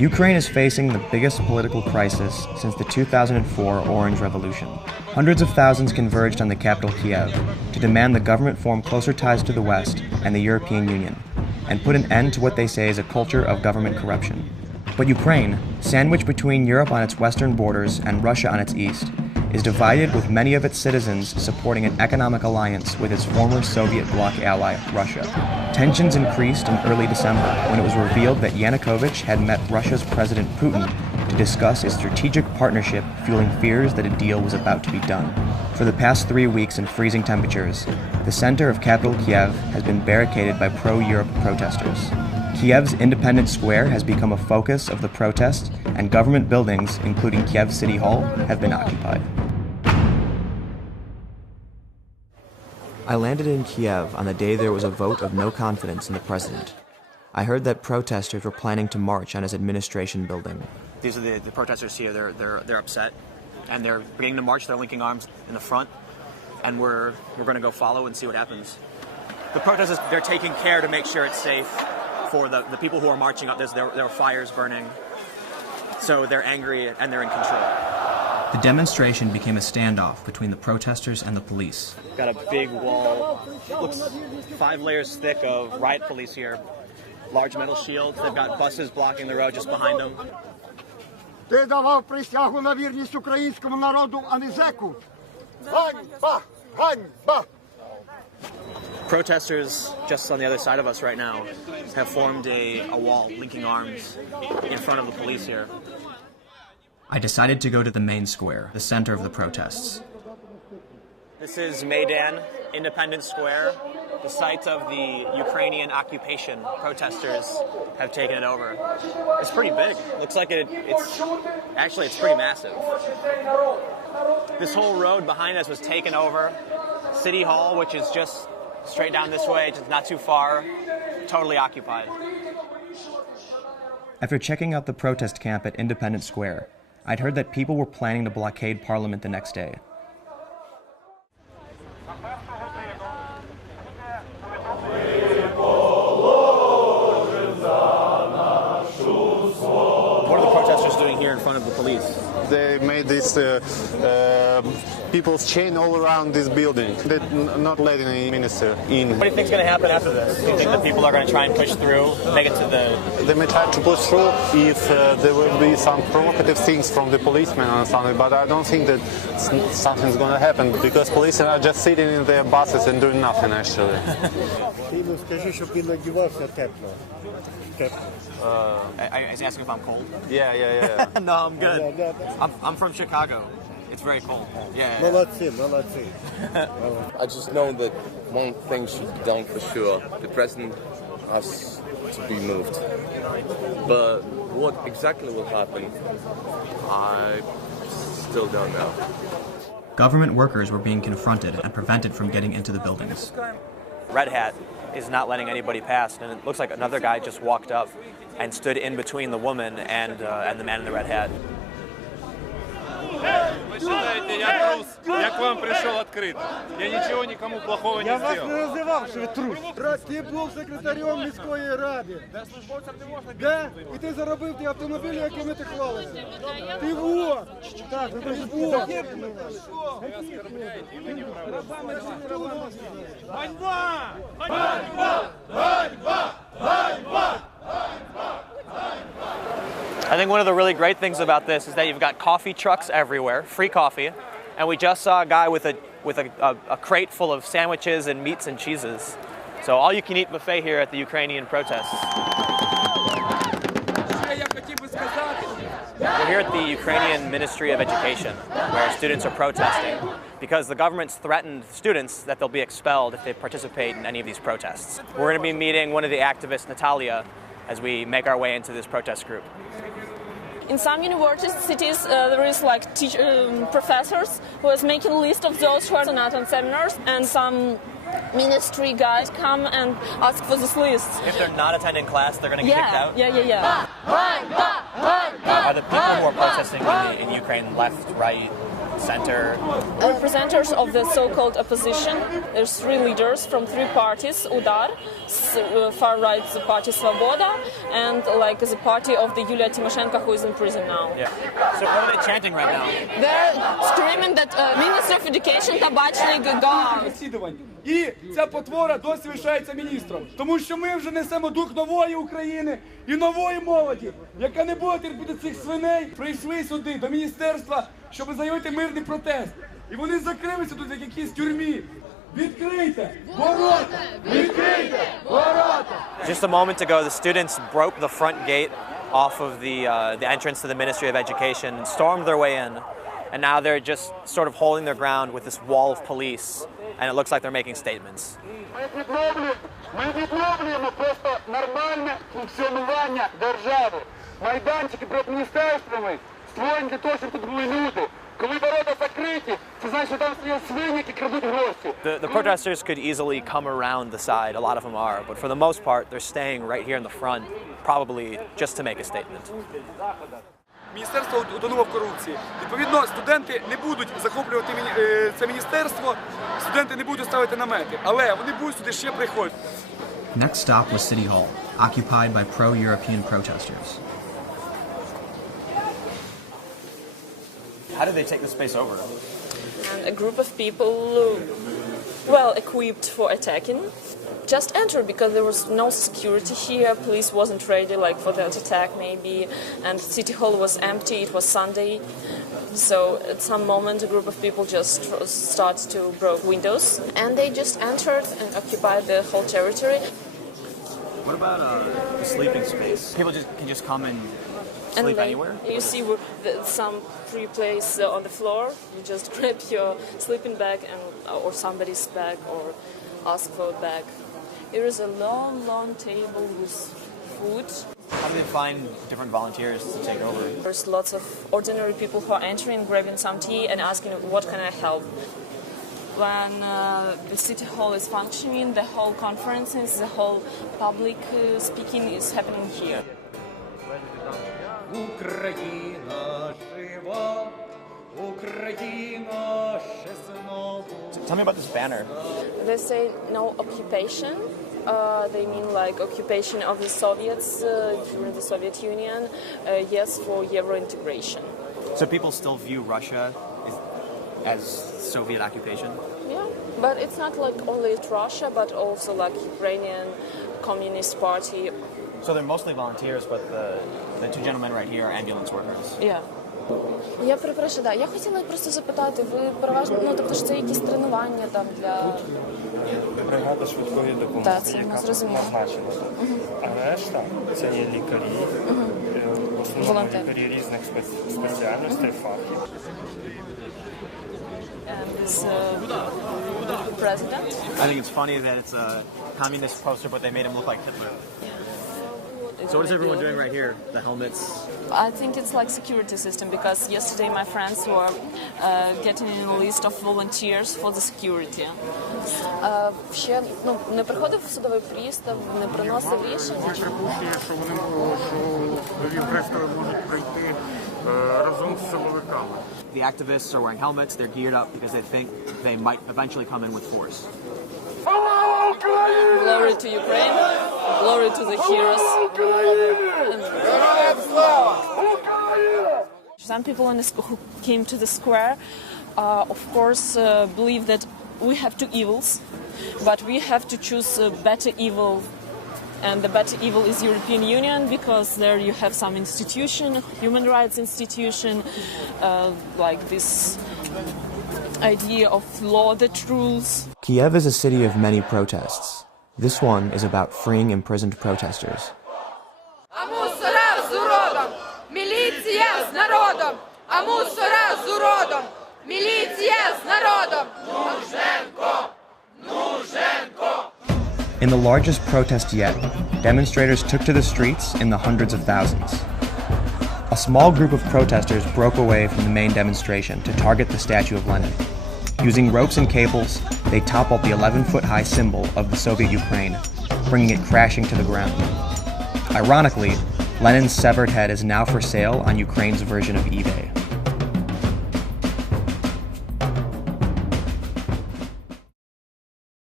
Ukraine is facing the biggest political crisis since the 2004 Orange Revolution. Hundreds of thousands converged on the capital Kiev to demand the government form closer ties to the West and the European Union, and put an end to what they say is a culture of government corruption. But Ukraine, sandwiched between Europe on its western borders and Russia on its east, is divided, with many of its citizens supporting an economic alliance with its former Soviet bloc ally, Russia. Tensions increased in early December when it was revealed that Yanukovych had met Russia's President Putin to discuss a strategic partnership, fueling fears that a deal was about to be done. For the past 3 weeks in freezing temperatures, the center of capital Kiev has been barricaded by pro-Europe protesters. Kiev's Independence Square has become a focus of the protests, and government buildings, including Kiev City Hall, have been occupied. I landed in Kiev on the day there was a vote of no confidence in the president. I heard that protesters were planning to march on his administration building. These are the protesters here. They're upset, and they're beginning to march. They're linking arms in the front, and we're going to go follow and see what happens. The protesters, they're taking care to make sure it's safe for the people who are marching up. There are fires burning, so they're angry and they're in control. The demonstration became a standoff between the protesters and the police. Got a big wall, looks 5 layers thick of riot police here. Large metal shields. They've got buses blocking the road just behind them. Ти давав присягу на вірність українському народу, а не зеку. Ганьба! Ганьба! Protesters just on the other side of us right now have formed a wall, linking arms in front of the police here. I decided to go to the main square, the center of the protests. This is Maidan, Independence Square, the site of the Ukrainian occupation. Protesters have taken it over. It's pretty big. Looks like it's pretty massive. This whole road behind us was taken over. City Hall, which is just straight down this way, just not too far, totally occupied. After checking out the protest camp at Independence Square, I'd heard that people were planning to blockade Parliament the next day. What are the protesters doing here in front of the police? They made this people's chain all around this building. They're not letting any minister in. What do you think is going to happen after this? Do you think that people are going to try and push through, make it to the... They may try to push through if there will be some provocative things from the policemen or something, but I don't think that something's going to happen because policemen are just sitting in their buses and doing nothing, actually. Is he asking if I'm cold? Yeah. No, I'm good. I'm from Chicago. It's very cold. Yeah. I just know that one thing should be done for sure. The president has to be moved. But what exactly will happen, I still don't know. Government workers were being confronted and prevented from getting into the buildings. Red Hat is not letting anybody pass, and it looks like another guy just walked up and stood in between the woman and the man in the red hat. Вы считаете, я трус? Я к вам пришел открыто. Я ничего никому плохого не сделал. Я вас не називав, що ви трус. Ти був секретарем міської ради. Да? І ти заробив ті автомобілі, якими ти хвалився. Ти вор. Так, ви вор. Ганьба! Ганьба! Ганьба! Ганьба! I think one of the really great things about this is that you've got coffee trucks everywhere, free coffee, and we just saw a guy with a crate full of sandwiches and meats and cheeses. So all-you-can-eat buffet here at the Ukrainian protests. We're here at the Ukrainian Ministry of Education, where students are protesting, because the government's threatened students that they'll be expelled if they participate in any of these protests. We're going to be meeting one of the activists, Natalia, as we make our way into this protest group. In some universities, there is like professors who is making a list of those who are not on seminars, and some ministry guys come and ask for this list. If they're not attending class, they're going to get kicked out? Yeah. Are the people who are protesting in Ukraine left, right, center? Representatives of the so-called opposition. There's three leaders from three parties: Udar, far right, the party Svoboda, and like the party of the Yulia Tymoshenko, who is in prison now. Yeah. So what are they chanting right now? They're screaming that Minister of Education Табачник go out. Розслідувань. І ця потвора досі лишається міністром. Тому що ми вже несемо дух нової України і нової молоді, яка не буде терпіти цих свиней. Прийшли сюди, до міністерства, щоб заявити мирний протест. І вони закрилися тут, як якісь тюрмі. Відкрийте ворота! Відкрийте ворота! Just a moment ago, the students broke the front gate off of the entrance to the Ministry of Education and stormed their way in. And now they're just sort of holding their ground with this wall of police, and it looks like they're making statements. Ми відновлюємо просто нормальне функціонування держави. Майданчики перед міністерствами створені для того, щоб тут були люди. Коли ворота закриті, це значить, що там стоять свині, які крадуть гроші. The protesters could easily come around the side, a lot of them are, but for the most part, they're staying right here in the front, probably just to make a statement. Міністерство утонуло в корупції. Відповідно, студенти не будуть захоплювати це міністерство, студенти не будуть ставити намети, але вони будуть сюди ще приходити. Next stop was City Hall, occupied by pro-European protesters. How did they take the space over? And a group of people, well equipped for attacking, just entered because there was no security here. Police wasn't ready, like for that attack maybe, and City Hall was empty. It was Sunday, so at some moment a group of people just started to break windows, and they just entered and occupied the whole territory. What about the sleeping space? People can just come and sleep anywhere? You see some free place on the floor. You just grab your sleeping bag or somebody's bag or ask for a bag. There is a long table with food. How do they find different volunteers to take over? There's lots of ordinary people who are entering, grabbing some tea and asking, what can I help? When the City Hall is functioning, the whole conferences, the whole public speaking is happening here. Tell me about this banner. They say no occupation. They mean like occupation of the Soviets during the Soviet Union. Yes, for Euro integration. So people still view Russia as Soviet occupation? Yeah, but it's not like only Russia, but also like Ukrainian Communist Party. So they're mostly volunteers, but the two gentlemen right here are ambulance workers. Yeah. Я перепрошую, да. Я хотіла просто запитати, ви переважно, тобто ж це якісь тренування там для... Бригада швидкої допомоги, яка назначена. А решта це є лікарі, в основному лікарі різних спеціальностей, фахів. And this president? I think it's funny that it's a communist poster, but they made him look like Hitler. So what is everyone doing right here? The helmets? I think it's like security system because yesterday my friends were getting in a list of volunteers for the security. Ще не приходив судовий пристав, не приносив рішення. Припущення, що нові пристави можуть прийти разом з силовиками. The activists are wearing helmets. They're geared up because they think they might eventually come in with force. Glory to Ukraine, glory to the heroes. Some people who came to the square, of course, believe that we have two evils, but we have to choose a better evil. And the better evil is European Union because there you have some institution, human rights institution, like this idea of law that rules. Kiev is a city of many protests. This one is about freeing imprisoned protesters. А мусора з уродом! Міліція з народом! А мусора з уродом! Міліція з народом! Нуженко! Нуженко! In the largest protest yet, demonstrators took to the streets in the hundreds of thousands. A small group of protesters broke away from the main demonstration to target the statue of Lenin. Using ropes and cables, they toppled the 11-foot-high symbol of the Soviet Ukraine, bringing it crashing to the ground. Ironically, Lenin's severed head is now for sale on Ukraine's version of eBay.